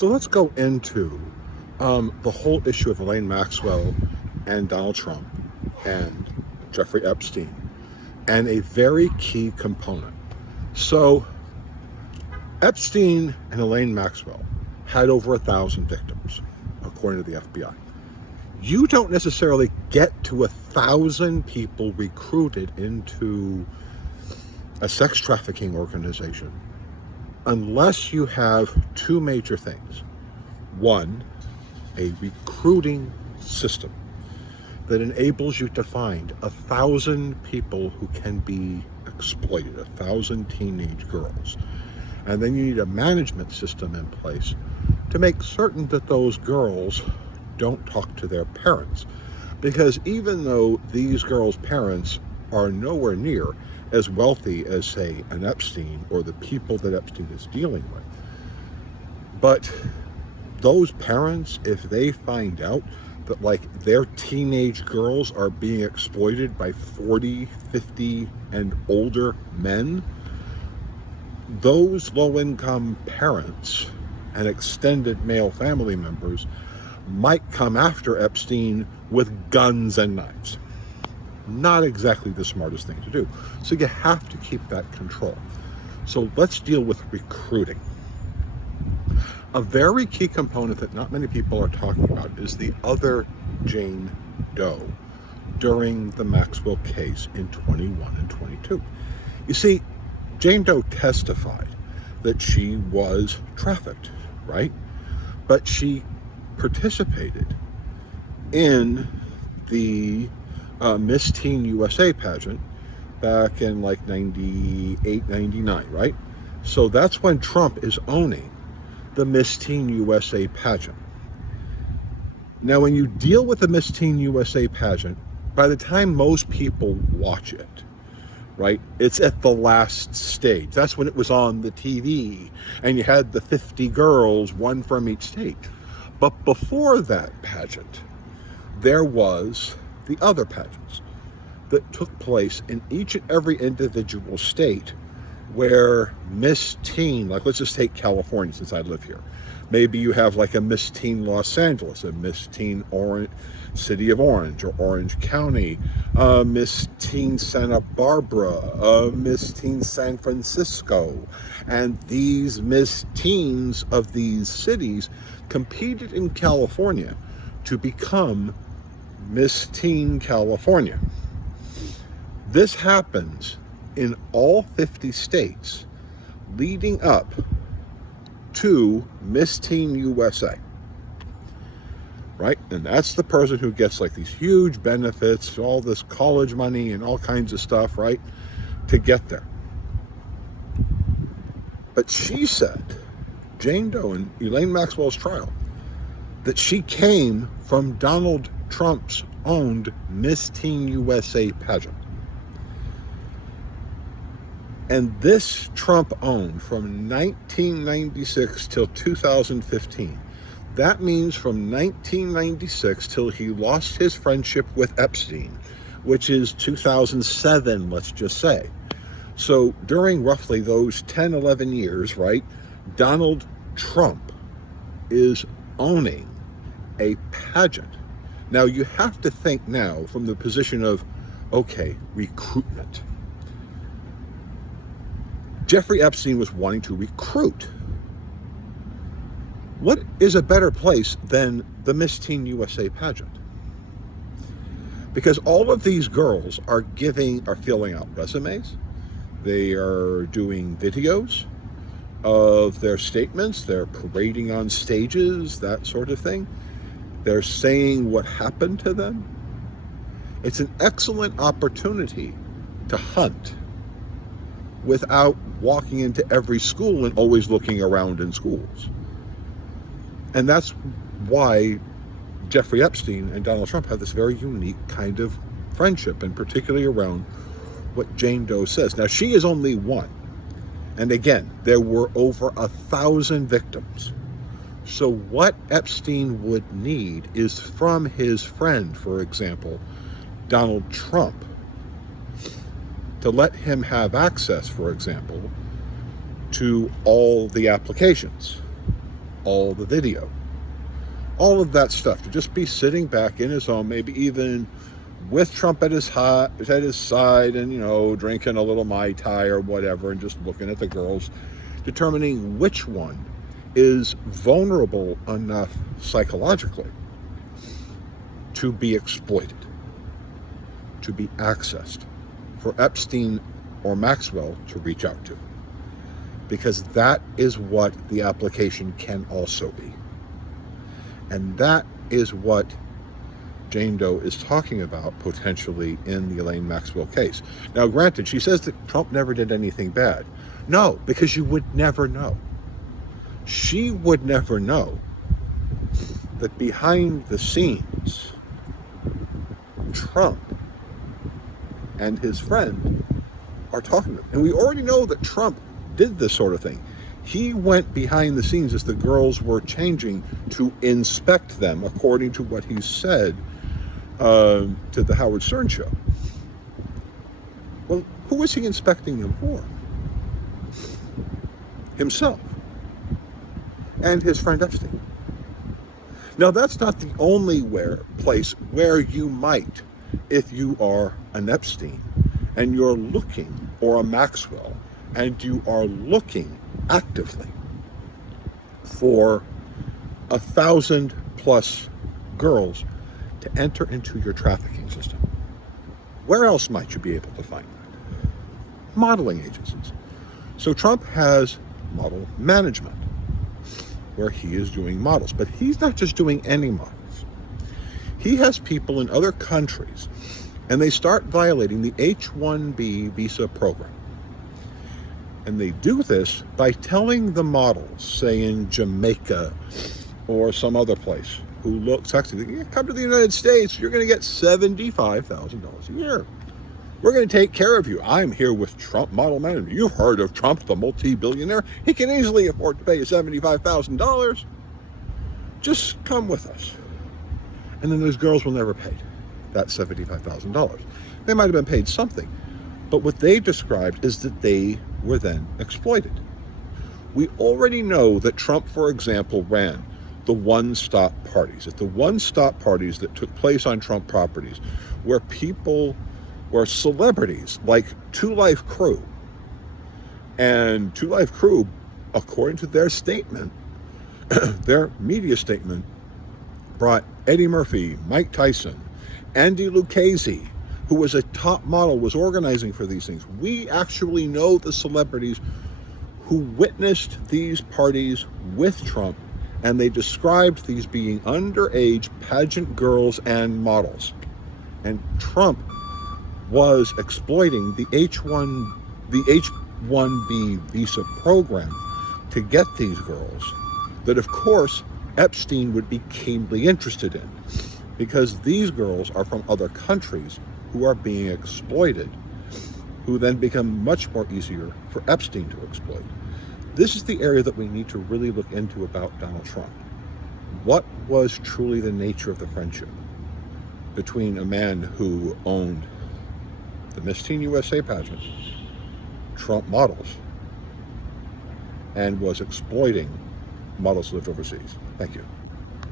So let's go into the whole issue of Elaine Maxwell and Donald Trump and Jeffrey Epstein, and a very key component. So Epstein and Elaine Maxwell had over 1,000 victims, according to the FBI. You don't necessarily get to 1,000 people recruited into a sex trafficking organization unless you have two major things. One, a recruiting system that enables you to find 1,000 people who can be exploited, 1,000 teenage girls. And then you need a management system in place to make certain that those girls don't talk to their parents. Because even though these girls' parents are nowhere near as wealthy as, say, an Epstein or the people that Epstein is dealing with, but those parents, if they find out that like their teenage girls are being exploited by 40, 50 and older men, those low-income parents and extended male family members might come after Epstein with guns and knives. Not exactly the smartest thing to do. So you have to keep that control. So let's deal with recruiting. A very key component that not many people are talking about is the other Jane Doe during the Maxwell case in 21 and 22. You see, Jane Doe testified that she was trafficked, right? But she participated in the Miss Teen USA pageant back in like 98, 99, right? So that's when Trump is owning the Miss Teen USA pageant. Now, when you deal with the Miss Teen USA pageant, by the time most people watch it, right, it's at the last stage. That's when it was on the TV, and you had the 50 girls, one from each state. But before that pageant, there was the other pageants that took place in each and every individual state where Miss Teen, like let's just take California since I live here. Maybe you have like a Miss Teen Los Angeles, a Miss Teen Orange, City of Orange or Orange County, Miss Teen Santa Barbara, Miss Teen San Francisco. And these Miss Teens of these cities competed in California to become Miss Teen California. This happens in all 50 states leading up to Miss Teen USA, right? And that's the person who gets like these huge benefits, all this college money and all kinds of stuff, right, to get there. But she said, Jane Doe in Elaine Maxwell's trial, that she came from Donald Trump's owned Miss Teen USA pageant. And this Trump owned from 1996 till 2015. That means from 1996 till he lost his friendship with Epstein, which is 2007, let's just say. So during roughly those 10, 11 years, right, Donald Trump is owning a pageant. Now you have to think now from the position of, okay, recruitment. Jeffrey Epstein was wanting to recruit. What is a better place than the Miss Teen USA pageant? Because all of these girls are filling out resumes. They are doing videos of their statements. They're parading on stages, that sort of thing. They're saying what happened to them. It's an excellent opportunity to hunt without walking into every school and always looking around in schools. And that's why Jeffrey Epstein and Donald Trump have this very unique kind of friendship, and particularly around what Jane Doe says. Now, she is only one. And again, there were over 1,000 victims. So what Epstein would need is from his friend, for example, Donald Trump, to let him have access, for example, to all the applications. all the video, all of that stuff, to just be sitting back in his home, maybe even with Trump at his side and, drinking a little Mai Tai or whatever, and just looking at the girls, determining which one is vulnerable enough psychologically to be exploited, to be accessed, for Epstein or Maxwell to reach out to. Because that is what the application can also be. And that is what Jane Doe is talking about potentially in the Elaine Maxwell case. Now, granted, she says that Trump never did anything bad. No, because you would never know. She would never know that behind the scenes, Trump and his friend are talking to him. And we already know that Trump did this sort of thing. He went behind the scenes as the girls were changing to inspect them, according to what he said to the Howard Stern show. Well, who was he inspecting them for? Himself and his friend Epstein. Now, that's not the only place where you might, if you are an Epstein and you're looking, or a Maxwell, and you are looking actively for 1,000+ girls to enter into your trafficking system. Where else might you be able to find that? Modeling agencies. So Trump has model management, where he is doing models, but he's not just doing any models. He has people in other countries, and they start violating the H-1B visa program. And they do this by telling the models, say in Jamaica or some other place, who look sexy, come to the United States, you're going to get $75,000 a year. We're going to take care of you. I'm here with Trump Model Management. You've heard of Trump, the multi-billionaire. He can easily afford to pay you $75,000. Just come with us. And then those girls will never pay that $75,000. They might have been paid something, but what they described is that they were then exploited. We already know that Trump, for example, ran the one-stop parties. At the one-stop parties that took place on Trump properties, where celebrities like Two Life Crew, and Two Life Crew, according to their statement, their media statement, brought Eddie Murphy, Mike Tyson, Andy Lucchese, who was a top model, was organizing for these things. We actually know the celebrities who witnessed these parties with Trump, and they described these being underage pageant girls and models. And Trump was exploiting the H-1B visa program to get these girls that, of course, Epstein would be keenly interested in, because these girls are from other countries who are being exploited, who then become much more easier for Epstein to exploit. This is the area that we need to really look into about Donald Trump. What was truly the nature of the friendship between a man who owned the Miss Teen USA pageant, Trump models, and was exploiting models who lived overseas? Thank you.